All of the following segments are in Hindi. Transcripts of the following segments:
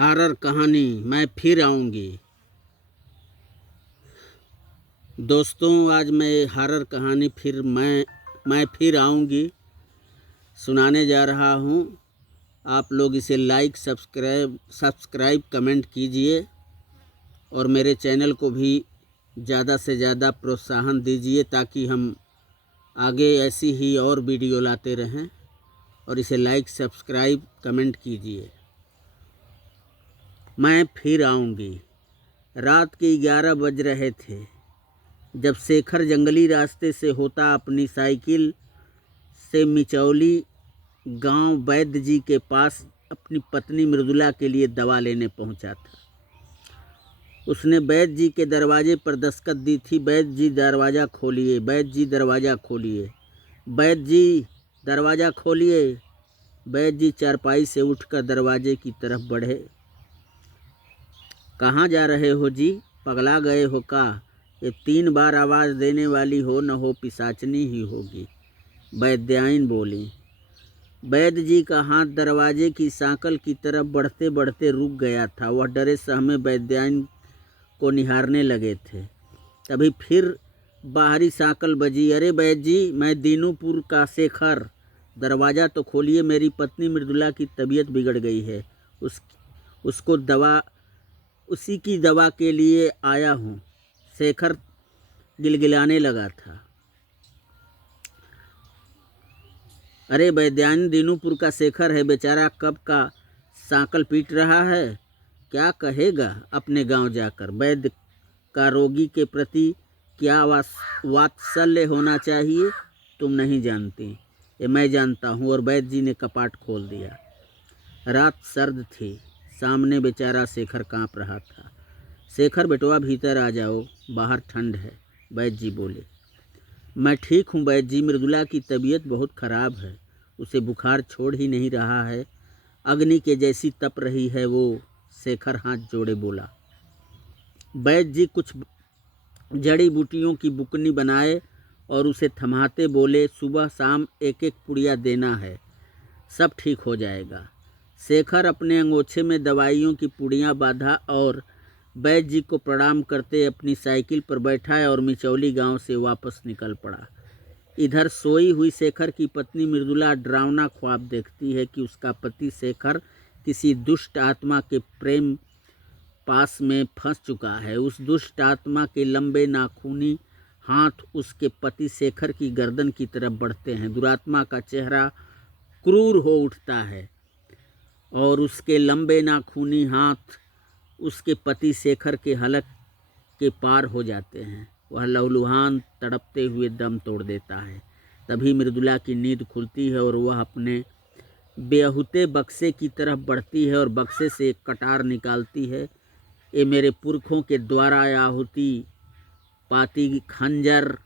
हॉरर कहानी मैं फिर आऊँगी। दोस्तों, आज मैं हॉरर कहानी मैं फिर आऊँगी सुनाने जा रहा हूँ। आप लोग इसे लाइक सब्सक्राइब कमेंट कीजिए और मेरे चैनल को भी ज़्यादा से ज़्यादा प्रोत्साहन दीजिए ताकि हम आगे ऐसी ही और वीडियो लाते रहें। और इसे लाइक सब्सक्राइब कमेंट कीजिए। मैं फिर आऊँगी। रात के 11 बज रहे थे जब शेखर जंगली रास्ते से होता अपनी साइकिल से मिचौली गांव वैद्य जी के पास अपनी पत्नी मृदुला के लिए दवा लेने पहुंचा था। उसने वैद्य जी के दरवाजे पर दस्तक दी थी। वैद्य जी दरवाज़ा खोलिए, वैद्य जी दरवाज़ा खोलिए, वैद्य जी दरवाज़ा खोलिए। वैद्य जी चारपाई से उठकर दरवाजे की तरफ बढ़े। कहाँ जा रहे हो जी? पगला गए हो का? ये 3 बार आवाज़ देने वाली हो न हो पिशाचनी ही होगी, वैद्यायन बोली। वैद्य जी का हाथ दरवाजे की सांकल की तरफ बढ़ते बढ़ते रुक गया था। वह डरे सहमे वैद्यायन को निहारने लगे थे। तभी फिर बाहरी सांकल बजी। अरे वैद्य जी, मैं दीनूपुर का शेखर, दरवाज़ा तो खोलिए, मेरी पत्नी मृदुला की तबीयत बिगड़ गई है। उसी की दवा के लिए आया हूँ। शेखर गिलगिलाने लगा था। अरे वैद्यायन, दीनूपुर का शेखर है, बेचारा कब का सांकल पीट रहा है। क्या कहेगा अपने गांव जाकर? वैद्य का रोगी के प्रति क्या वात्सल्य होना चाहिए तुम नहीं जानती, ये मैं जानता हूँ। और वैद्य जी ने कपाट खोल दिया। रात सर्द थी। सामने बेचारा शेखर कांप रहा था। शेखर बेटवा, भीतर आ जाओ, बाहर ठंड है, वैद्य जी बोले। मैं ठीक हूँ वैद्य जी, मृदुला की तबीयत बहुत खराब है, उसे बुखार छोड़ ही नहीं रहा है, अग्नि के जैसी तप रही है वो। शेखर हाथ जोड़े बोला। वैद्य जी कुछ जड़ी बूटियों की बुकनी बनाए और उसे थमाते बोले, सुबह शाम एक एक पुड़िया देना है, सब ठीक हो जाएगा। शेखर अपने अंगोछे में दवाइयों की पुड़ियाँ बांधा और वैद्य जी को प्रणाम करते अपनी साइकिल पर बैठा और मिचौली गांव से वापस निकल पड़ा। इधर सोई हुई शेखर की पत्नी मृदुला डरावना ख्वाब देखती है कि उसका पति शेखर किसी दुष्ट आत्मा के प्रेम पास में फंस चुका है। उस दुष्ट आत्मा के लंबे नाखूनी हाथ उसके पति शेखर की गर्दन की तरफ बढ़ते हैं। दुरात्मा का चेहरा क्रूर हो उठता है और उसके लंबे नाखूनी हाथ उसके पति शेखर के हलक के पार हो जाते हैं। वह लहूलुहान तड़पते हुए दम तोड़ देता है। तभी मृदुला की नींद खुलती है और वह अपने बेहुते बक्से की तरफ बढ़ती है और बक्से से एक कटार निकालती है। ये मेरे पुरखों के द्वारा आहुति पाती खंजर,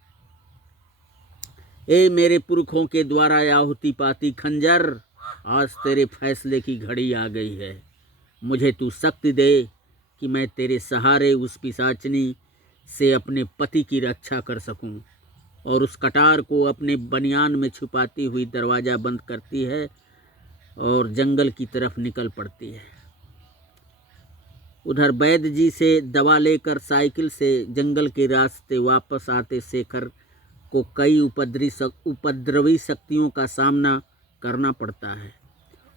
ए मेरे पुरखों के द्वारा आहुति पाती खंजर, आज तेरे फैसले की घड़ी आ गई है। मुझे तू शक्ति दे कि मैं तेरे सहारे उस पिशाचनी से अपने पति की रक्षा कर सकूं। और उस कटार को अपने बनियान में छुपाती हुई दरवाज़ा बंद करती है और जंगल की तरफ निकल पड़ती है। उधर वैद्य जी से दवा लेकर साइकिल से जंगल के रास्ते वापस आते शेखर को कई उपद्रवी शक्तियों का सामना करना पड़ता है।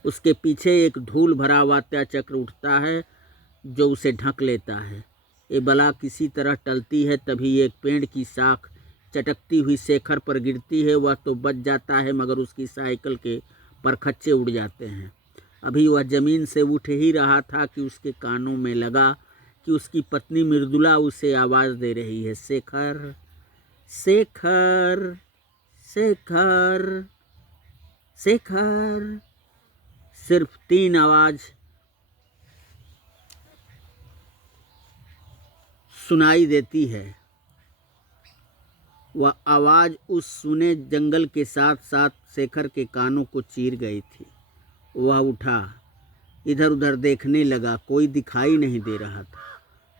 उसके पीछे एक धूल भरा वात्या चक्र उठता है जो उसे ढक लेता है। ये बला किसी तरह टलती है। तभी एक पेड़ की शाख चटकती हुई शेखर पर गिरती है। वह तो बच जाता है मगर उसकी साइकिल के परखच्चे उड़ जाते हैं। अभी वह जमीन से उठ ही रहा था कि उसके कानों में लगा कि उसकी पत्नी मृदुला उसे आवाज़ दे रही है, शेखर, शेखर, शेखर, शेखर। सिर्फ 3 आवाज़ सुनाई देती है। वह आवाज़ उस सुने जंगल के साथ साथ शेखर के कानों को चीर गई थी। वह उठा, इधर उधर देखने लगा, कोई दिखाई नहीं दे रहा था।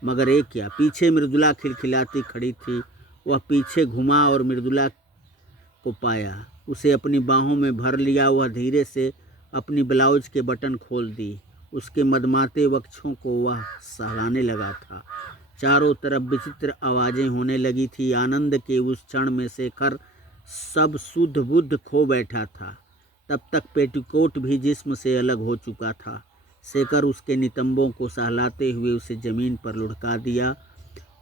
मगर एक क्या, पीछे मृदुला खिलखिलाती खड़ी थी। वह पीछे घुमा और मृदुला को पाया, उसे अपनी बाहों में भर लिया। वह धीरे से अपनी ब्लाउज के बटन खोल दी उसके मदमाते वक्षों को वह सहलाने लगा था। चारों तरफ विचित्र आवाज़ें होने लगी थी। आनंद के उस क्षण में शेखर सब शुद्ध बुद्ध खो बैठा था। तब तक पेटीकोट भी जिस्म से अलग हो चुका था। शेखर उसके नितंबों को सहलाते हुए उसे ज़मीन पर लुढ़का दिया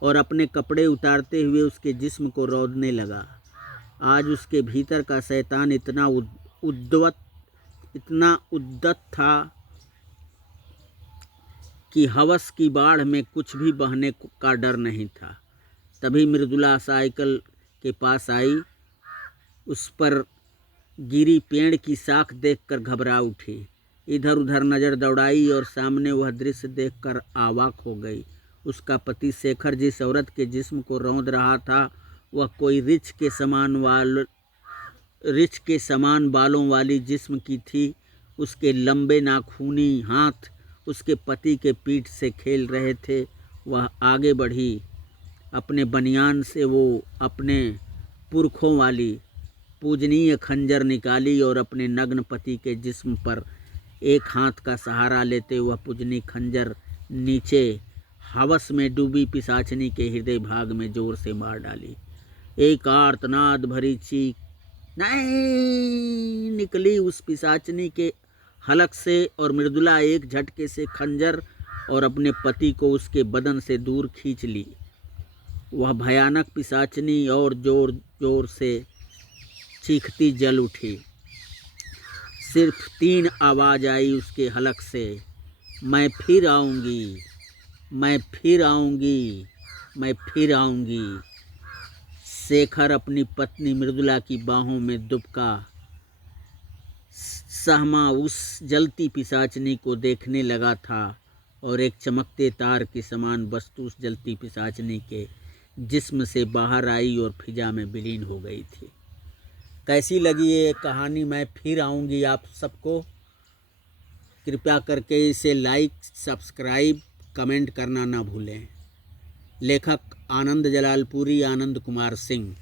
और अपने कपड़े उतारते हुए उसके जिस्म को रौंदने लगा। आज उसके भीतर का शैतान इतना उद्दत था कि हवस की बाढ़ में कुछ भी बहने का डर नहीं था। तभी मृदुला साइकिल के पास आई। उस पर गिरी पेड़ की शाख देखकर घबरा उठी। इधर उधर नज़र दौड़ाई और सामने वह दृश्य देखकर अवाक हो गई। उसका पति शेखर जिस औरत के जिस्म को रौंद रहा था वह कोई रिछ के समान बालों वाली जिस्म की थी। उसके लंबे नाखूनी हाथ उसके पति के पीठ से खेल रहे थे। वह आगे बढ़ी। अपने बनियान से वो अपने पुरखों वाली पूजनीय खंजर निकाली और अपने नग्न पति के जिस्म पर एक हाथ का सहारा लेते वह पूजनी खंजर नीचे हवस में डूबी पिशाचनी के हृदय भाग में जोर से मार डाली। एक आर्तनाद भरी चीख नहीं निकली उस पिशाचनी के हलक से और मृदुला एक झटके से खंजर और अपने पति को उसके बदन से दूर खींच ली। वह भयानक पिशाचनी और जोर जोर से चीखती जल उठी। सिर्फ 3 आवाज़ आई उसके हलक से, मैं फिर आऊँगी, मैं फिर आऊँगी, मैं फिर आऊँगी। शेखर अपनी पत्नी मृदुला की बाहों में दुबका सहमा उस जलती पिशाचनी को देखने लगा था और एक चमकते तार के समान वस्तु उस जलती पिशाचनी के जिस्म से बाहर आई और फिजा में विलीन हो गई थी। कैसी लगी ये कहानी मैं फिर आऊँगी आप सबको? कृपया करके इसे लाइक, सब्सक्राइब, कमेंट करना ना भूलें। लेखक आनंद जलालपुरी, आनंद कुमार सिंह।